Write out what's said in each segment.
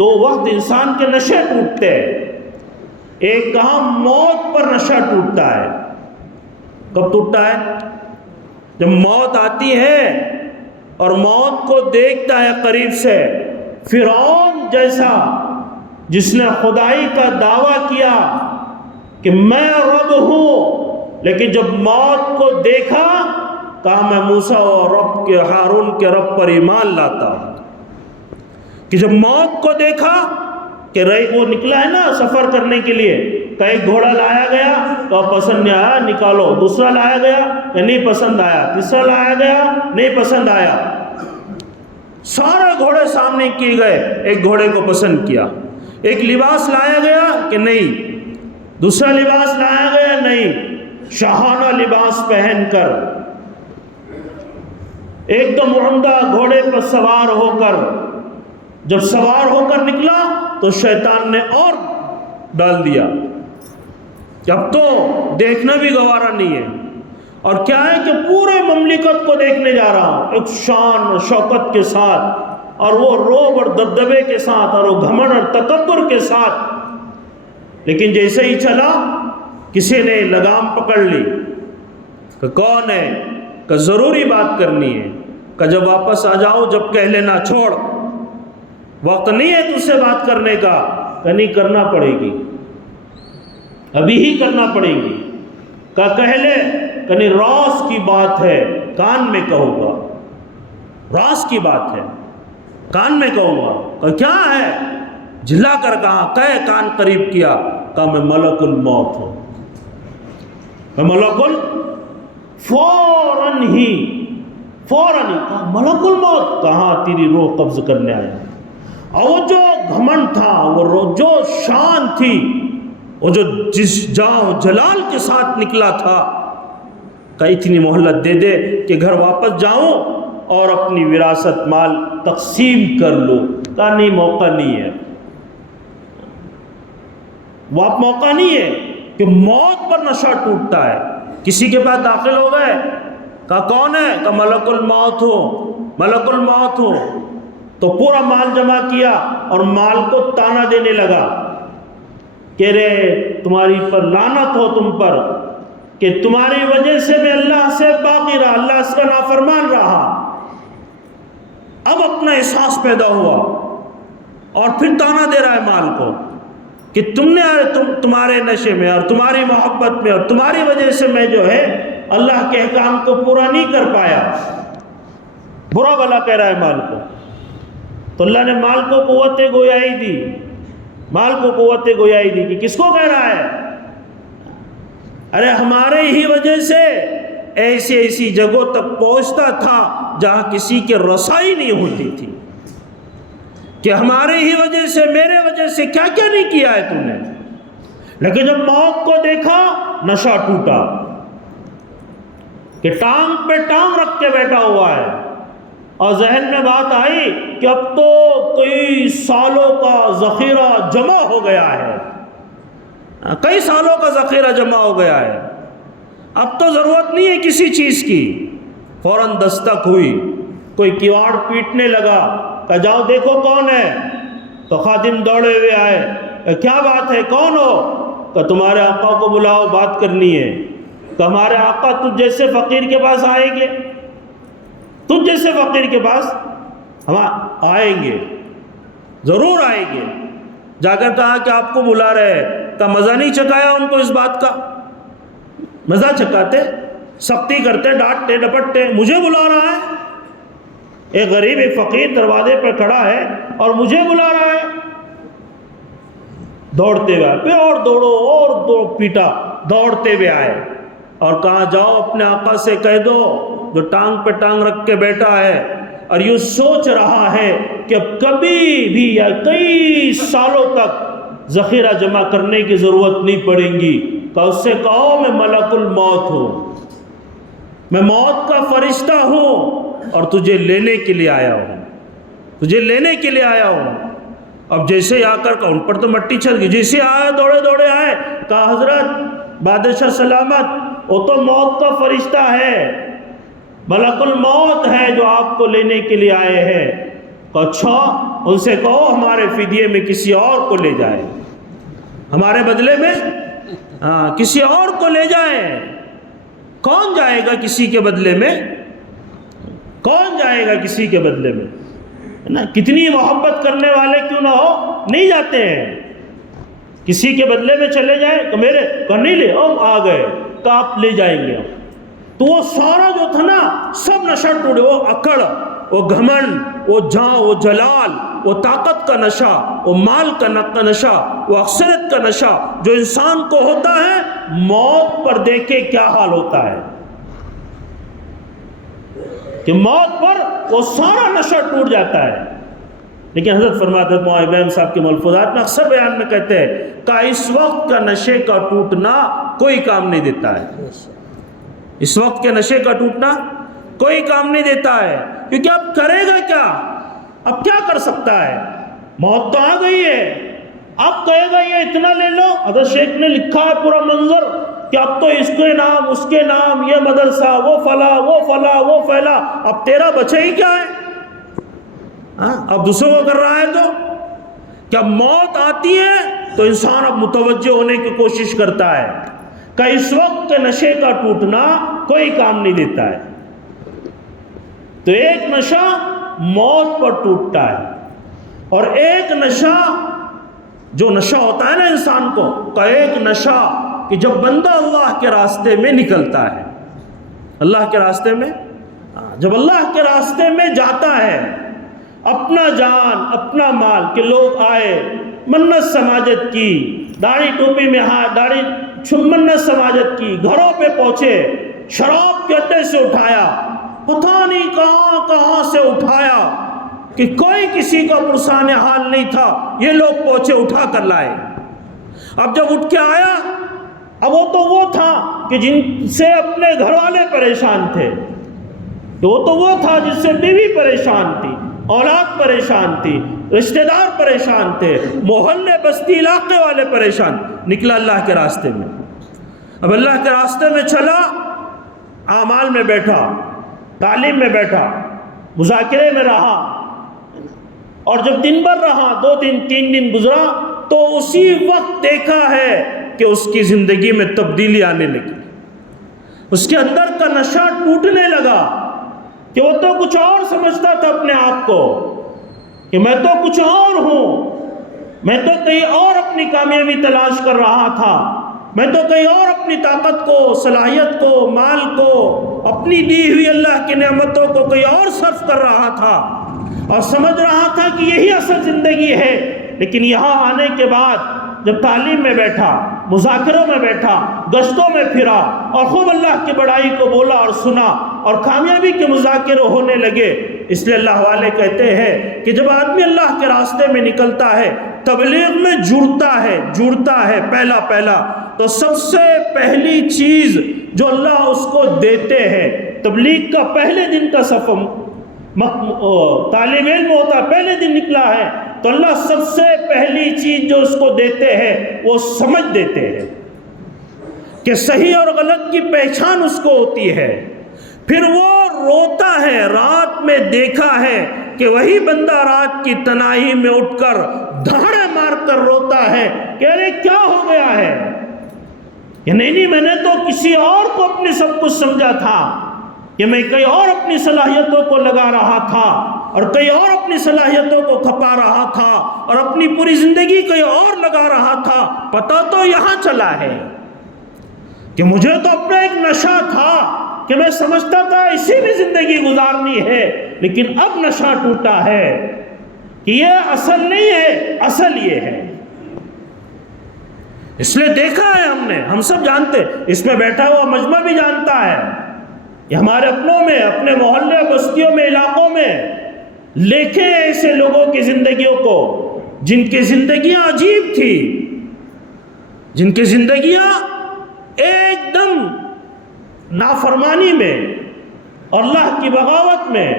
دو وقت انسان کے نشے ٹوٹتے ہیں. ایک کہاں موت پر نشہ ٹوٹتا ہے. کب ٹوٹتا ہے؟ جب موت آتی ہے اور موت کو دیکھتا ہے قریب سے. فرعون جیسا جس نے خدائی کا دعویٰ کیا کہ میں رب ہوں، لیکن جب موت کو دیکھا کہا میں موسیٰ اور رب کے ہارون کے رب پر ایمان لاتا ہوں. کہ جب موت کو دیکھا کہ وہ نکلا ہے نا سفر کرنے کے لیے، کہ ایک گھوڑا لایا گیا تو پسند نہیں آیا نکالو، دوسرا لایا گیا کہ نہیں پسند آیا، تیسرا لایا گیا نہیں پسند آیا، سارے گھوڑے سامنے کیے گئے، ایک گھوڑے کو پسند کیا. ایک لباس لایا گیا کہ نہیں، دوسرا لباس لایا گیا نہیں، شاہانہ لباس پہن کر ایک دم عمدہ گھوڑے پر سوار ہو کر جب سوار ہو کر نکلا تو شیطان نے اور ڈال دیا کہ اب تو دیکھنا بھی گوارا نہیں ہے. اور کیا ہے کہ پورے مملکت کو دیکھنے جا رہا ہوں ایک شان اور شوکت کے ساتھ، اور وہ روب اور دبدبے کے ساتھ، اور وہ گھمنڈ اور تکبر کے ساتھ. لیکن جیسے ہی چلا کسی نے لگام پکڑ لی کہ کون ہے، کہ ضروری بات کرنی ہے، کہ جب واپس آ جاؤ جب کہہ لینا، چھوڑ وقت نہیں ہے تجھ سے بات کرنے کا، کہ نہیں کرنا پڑے گی، ابھی ہی کرنا پڑے گی، کہ کہہ لے کہ نہیں راز کی بات ہے کان میں کہوں گا، راز کی بات ہے کان میں کہوں گا. کہ کیا ہے؟ جھلا کر کہا، کہ کان قریب کیا، کہا میں ملک الموت ہوں. میں ملک فوراً ہی کہا ملک الموت، کہاں تیری روح قبض کرنے آیا. اور وہ جو گھمنڈ تھا، وہ جو شان تھی، وہ جو جس جاؤ جلال کے ساتھ نکلا تھا، کہ اتنی مہلت دے دے کہ گھر واپس جاؤں اور اپنی وراثت مال تقسیم کر لو. کہا نہیں، موقع نہیں ہے، وہ اب موقع نہیں ہے کہ موت پر نشہ ٹوٹتا ہے. کسی کے پاس داخل ہو گئے، کہا کون ہے، کہ ملک الموت ہو، ملک الموت ہو. تو پورا مال جمع کیا اور مال کو تانا دینے لگا کہ رے تمہاری پر لعنت ہو تم پر، کہ تمہاری وجہ سے میں اللہ سے باغی رہا، اللہ اس کا نافرمان رہا. اب اپنا احساس پیدا ہوا اور پھر تانا دے رہا ہے مال کو کہ تمہارے نشے میں اور تمہاری محبت میں اور تمہاری وجہ سے میں جو ہے اللہ کے احکام کو پورا نہیں کر پایا. برا بھلا کہہ رہا ہے مال کو. تو اللہ نے مال کو قوت گویائی دی، مال کو قوت گویائی دی کہ کس کو کہہ رہا ہے؟ ارے ہمارے ہی وجہ سے ایسی جگہوں تک پہنچتا تھا جہاں کسی کے رسائی نہیں ہوتی تھی، کہ ہمارے ہی وجہ سے، میرے وجہ سے کیا کیا نہیں کیا ہے تم نے. لیکن جب موت کو دیکھا نشہ ٹوٹا کہ ٹانگ پہ ٹانگ رکھ کے بیٹھا ہوا ہے. اور ذہن میں بات آئی کہ اب تو کئی سالوں کا ذخیرہ جمع ہو گیا ہے، کئی سالوں کا ذخیرہ جمع ہو گیا ہے، اب تو ضرورت نہیں ہے کسی چیز کی. فوراً دستک ہوئی، کوئی کیواڑ پیٹنے لگا، کہ جاؤ دیکھو کون ہے. تو خادم دوڑے ہوئے آئے، کیا بات ہے، کون ہو؟ کہ تمہارے آقا کو بلاؤ، بات کرنی ہے. کہ ہمارے آقا تجھ جیسے فقیر کے پاس آئیں گے، تجھ جیسے فقیر کے پاس ہم آئیں گے، ضرور آئیں گے. جا کر کہا کہ آپ کو بلا رہے ہیں. کہ مزہ نہیں چکایا ان کو اس بات کا؟ مزہ چکاتے، سختی کرتے، ڈانٹتے ڈپٹتے، مجھے بلا رہا ہے، ایک غریب ایک فقیر دروازے پر کھڑا ہے اور مجھے بلا رہا ہے. دوڑتے ہوئے پھر اور دوڑو اور دو پیٹا، دوڑتے ہوئے آئے اور کہا جاؤ اپنے آقا سے کہہ دو جو ٹانگ پہ ٹانگ رکھ کے بیٹھا ہے اور یہ سوچ رہا ہے کہ اب کبھی بھی یا کئی سالوں تک ذخیرہ جمع کرنے کی ضرورت نہیں پڑے گی، کہ اس سے کہو میں ملک الموت ہوں، میں موت کا فرشتہ ہوں اور تجھے لینے کے لیے آیا ہوں، تجھے لینے کے لیے آیا ہوں. اب جیسے ہی آ کر ان پر تو مٹی چھل گئی، جیسے آیا دوڑے دوڑے آئے، کہا حضرت بادشاہ سلامت، وہ تو موت کا فرشتہ ہے، ملک الموت ہے جو آپ کو لینے کے لیے آئے ہیں. اچھا ان سے کہو ہمارے فدیے میں کسی اور کو لے جائے، ہمارے بدلے میں کسی اور کو لے جائیں۔ کون جائے گا کسی کے بدلے میں؟ کون جائے گا کسی کے بدلے میں؟ نا کتنی محبت کرنے والے کیوں نہ ہو، نہیں جاتے ہیں۔ کسی کے بدلے میں چلے جائیں تو میرے کہ نہیں لے، ہم آ گئے تو آپ لے جائیں گے ہم۔ تو وہ سارا جو تھا نا سب نشہ ٹوٹے، وہ اکڑ، وہ گھمنڈ، وہ جاں، وہ جلال، وہ طاقت کا نشہ، وہ مال کا نشہ، وہ اکثریت کا نشہ جو انسان کو ہوتا ہے، موت پر دیکھے کیا حال ہوتا ہے کہ موت پر وہ سارا نشہ ٹوٹ جاتا ہے۔ لیکن حضرت فرماتے ہیں، مولانا ابراہیم صاحب کے ملفوظات میں اکثر بیان میں کہتے ہیں کہ اس وقت کا نشے کا ٹوٹنا کوئی کام نہیں دیتا ہے۔ اس وقت کے نشے کا ٹوٹنا کوئی کام نہیں دیتا ہے، کیونکہ اب کرے گا کیا؟ اب کیا کر سکتا ہے؟ موت تو آ گئی ہے، اب کہے گا یہ اتنا لے لو۔ حضرت شیخ نے لکھا ہے پورا منظر کہ اب تو اس کے نام، اس کے نام، یہ مدرسہ، وہ فلاں، وہ فلاں، وہ فیلا، اب تیرا بچے ہی کیا ہے؟ اب دوسروں کو کر رہا ہے تو کیا موت آتی ہے تو انسان اب متوجہ ہونے کی کوشش کرتا ہے کہ اس وقت کے نشے کا ٹوٹنا کوئی کام نہیں دیتا ہے۔ تو ایک نشہ موت پر ٹوٹتا ہے، اور ایک نشہ جو نشہ ہوتا ہے نا انسان کو، کا ایک نشہ کہ جب بندہ اللہ کے راستے میں نکلتا ہے، اللہ کے راستے میں، جب اللہ کے راستے میں جاتا ہے، اپنا جان اپنا مال، کہ لوگ آئے، منت سماجت کی، داڑھی ٹوپی میں داڑھی منت سماجت کی، گھروں پہ پہنچے، شراب کے اڈے سے اٹھایا، پتہ نہیں کہاں کہاں سے اٹھایا کہ کوئی کسی کا پرسان حال نہیں تھا، یہ لوگ پہنچے اٹھا کر لائے۔ اب جب اٹھ کے آیا، اب وہ تھا کہ جن سے اپنے گھر والے پریشان تھے، وہ تھا جس سے بیوی پریشان تھی، اولاد پریشان تھی، رشتہ دار پریشان تھے، محلے بستی علاقے والے پریشان، نکلا اللہ کے راستے میں۔ اب اللہ کے راستے میں چلا، اعمال میں بیٹھا، تعلیم میں بیٹھا، مذاکرے میں رہا، اور جب دن بھر رہا، 2 دن 3 دن گزرا، تو اسی وقت دیکھا ہے کہ اس کی زندگی میں تبدیلی آنے لگی، اس کے اندر کا نشہ ٹوٹنے لگا، کہ وہ تو کچھ اور سمجھتا تھا اپنے آپ کو کہ میں تو کچھ اور ہوں، میں تو کہیں اور اپنی کامیابی تلاش کر رہا تھا، میں تو کہیں اور اپنی طاقت کو، صلاحیت کو، مال کو، اپنی دی ہوئی اللہ کی نعمتوں کو کہیں اور صرف کر رہا تھا، اور سمجھ رہا تھا کہ یہی اصل زندگی ہے۔ لیکن یہاں آنے کے بعد جب تعلیم میں بیٹھا، مذاکروں میں بیٹھا، گشتوں میں پھرا، اور خوب اللہ کی بڑائی کو بولا اور سنا، اور کامیابی کے مذاکرے ہونے لگے۔ اس لیے اللہ والے کہتے ہیں کہ جب آدمی اللہ کے راستے میں نکلتا ہے، تبلیغ میں جڑتا ہے پہلا تو سب سے پہلی چیز جو اللہ اس کو دیتے ہیں، تبلیغ کا پہلے دن کا سفر طالب علم ہوتا ہے، پہلے دن نکلا ہے، تو اللہ سب سے پہلی چیز جو اس کو دیتے ہیں وہ سمجھ دیتے ہیں کہ صحیح اور غلط کی پہچان اس کو ہوتی ہے۔ پھر وہ روتا ہے، رات میں دیکھا ہے کہ وہی بندہ رات کی تنہائی میں اٹھ کر دھاڑے مار کر روتا ہے کہ ارے کیا ہو گیا ہے، کہ نہیں میں نے تو کسی اور کو اپنے سب کچھ سمجھا تھا، کہ میں کئی اور اپنی صلاحیتوں کو لگا رہا تھا، اور کئی اور اپنی صلاحیتوں کو کھپا رہا تھا، اور اپنی پوری زندگی کئی اور لگا رہا تھا، پتہ تو یہاں چلا ہے کہ مجھے تو اپنا ایک نشہ تھا کہ میں سمجھتا تھا اسی میں زندگی گزارنی ہے، لیکن اب نشہ ٹوٹا ہے کہ یہ اصل نہیں ہے، اصل یہ ہے۔ اس لیے دیکھا ہے ہم سب جانتے، اس میں بیٹھا ہوا مجمع بھی جانتا ہے، یہ ہمارے اپنوں میں، اپنے محلے بستیوں میں، علاقوں میں دیکھے ایسے لوگوں کی زندگیوں کو جن کی زندگیاں عجیب تھی، جن کی زندگیاں ایک دم نافرمانی میں اور اللہ کی بغاوت میں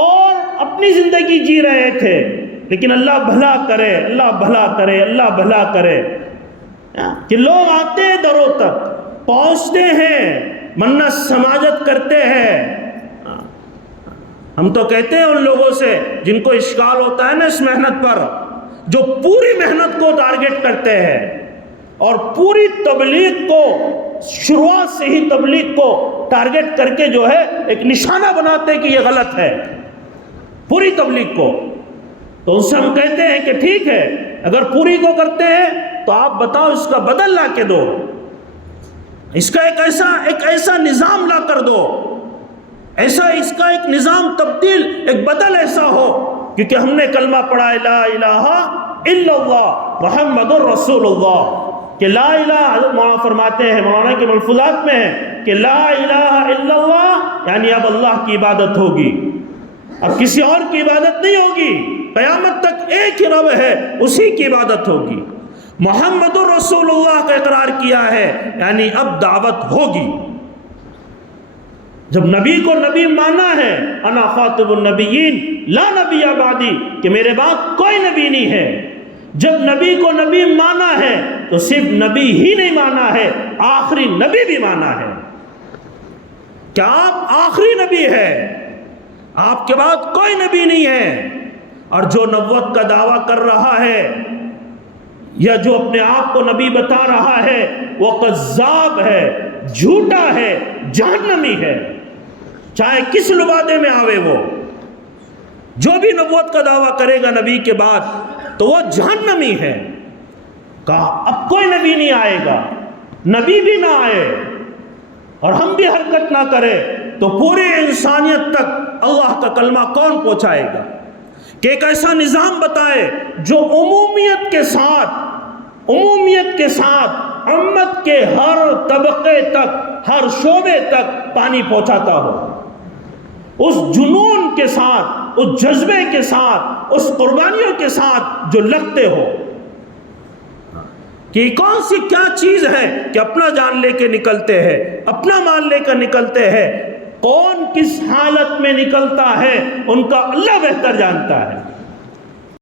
اور اپنی زندگی جی رہے تھے، لیکن اللہ بھلا کرے، اللہ بھلا کرے، اللہ بھلا کرے کہ لوگ آتے ہیں دروں تک، پہنچتے ہیں، منت سماجت کرتے ہیں، ہم تو کہتے ہیں ان لوگوں سے جن کو اشکال ہوتا ہے نا اس محنت پر، جو پوری محنت کو ٹارگٹ کرتے ہیں اور پوری تبلیغ کو شروعات سے ہی تبلیغ کو ٹارگٹ کر کے جو ہے ایک نشانہ بناتے ہیں کہ یہ غلط ہے پوری تبلیغ کو، تو ان سے ہم کہتے ہیں کہ ٹھیک ہے اگر پوری کو کرتے ہیں تو آپ بتاؤ اس کا بدل لا کے دو، اس کا ایک ایسا نظام لا کر دو، اس کا ایک نظام تبدیل، ایک بدل ایسا ہو، کیونکہ ہم نے کلمہ پڑھا لا الہ الا اللہ محمد الرسول اللہ، کہ لا الہ، حضرت مولانا فرماتے ہیں، مولانا کے ملفوظات میں ہے کہ لا الہ الا اللہ یعنی اب اللہ کی عبادت ہوگی، اب کسی اور کی عبادت نہیں ہوگی، قیامت تک ایک ہی رب ہے، اسی کی عبادت ہوگی۔ محمد الرسول اللہ کا اقرار کیا ہے یعنی اب دعوت ہوگی۔ جب نبی کو نبی مانا ہے، انا خاطب النبیین لا نبی بعدی، کہ میرے بعد کوئی نبی نہیں ہے، جب نبی کو نبی مانا ہے تو صرف نبی ہی نہیں مانا ہے، آخری نبی بھی مانا ہے۔ کیا آپ آخری نبی ہے؟ آپ کے بعد کوئی نبی نہیں ہے، اور جو نبوت کا دعویٰ کر رہا ہے یا جو اپنے آپ کو نبی بتا رہا ہے وہ کذاب ہے، جھوٹا ہے، جہنمی ہے، چاہے کس لبادے میں آوے۔ وہ جو بھی نبوت کا دعویٰ کرے گا نبی کے بعد تو وہ جہنمی ہے۔ کہا اب کوئی نبی نہیں آئے گا، نبی بھی نہ آئے اور ہم بھی حرکت نہ کرے تو پوری انسانیت تک اللہ کا کلمہ کون پہنچائے گا؟ کہ ایک ایسا نظام بتائے جو عمومیت کے ساتھ امت کے ہر طبقے تک، ہر شعبے تک پانی پہنچاتا ہو، اس جنون کے ساتھ، اس جذبے کے ساتھ، اس قربانیوں کے ساتھ جو لگتے ہو کہ کون سی کیا چیز ہے کہ اپنا جان لے کے نکلتے ہیں، اپنا مال لے کر نکلتے ہیں، کون کس حالت میں نکلتا ہے ان کا اللہ بہتر جانتا ہے۔